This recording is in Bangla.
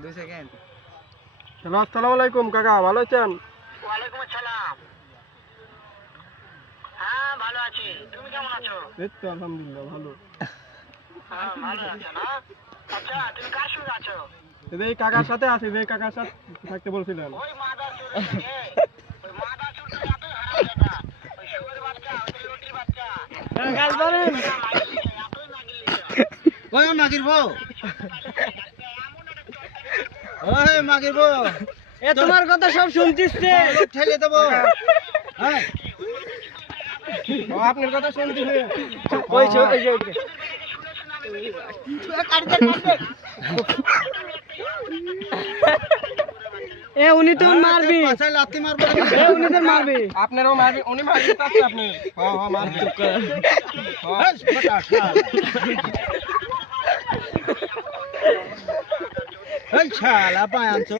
2 সেকেন্ড। হ্যালো, আসসালামু আলাইকুম কাকা, ভালো আছেন? ওয়ালাইকুম আসসালাম। হ্যাঁ ভালো আছি, তুমি কেমন আছো? এই তো আলহামদুলিল্লাহ ভালো। হ্যাঁ ভালো আছো না? আচ্ছা তুমি কার সঙ্গে আছো? এই কাকার সাথে আছি, যে কাকার সাথে থাকতে বলছিলেন। ওই মাদার চোর থেকে ওই মাদার চোর তো এত হারামজাদা, ওই শুয়োর বাচ্চা, ওই লটির বাচ্চা কাজ করেন। এতই মাগি লিখা ওই মাগির বউ, ওই মাগির বউ, এ তোমার কথা সব শুনছিস রে, ঠেলে দেবো। হ্যাঁ ও, আপনার কথা শুনছি। ওই যে ওই যে এ উনি তো মারবি, পাছায় লাথি মারবে, এ উনি তো মারবি, আপনারও মারবি, উনি মারবি পাচ্ছে আপনি। হ্যাঁ হ্যাঁ মারবি। এই শালা পায় আনছো।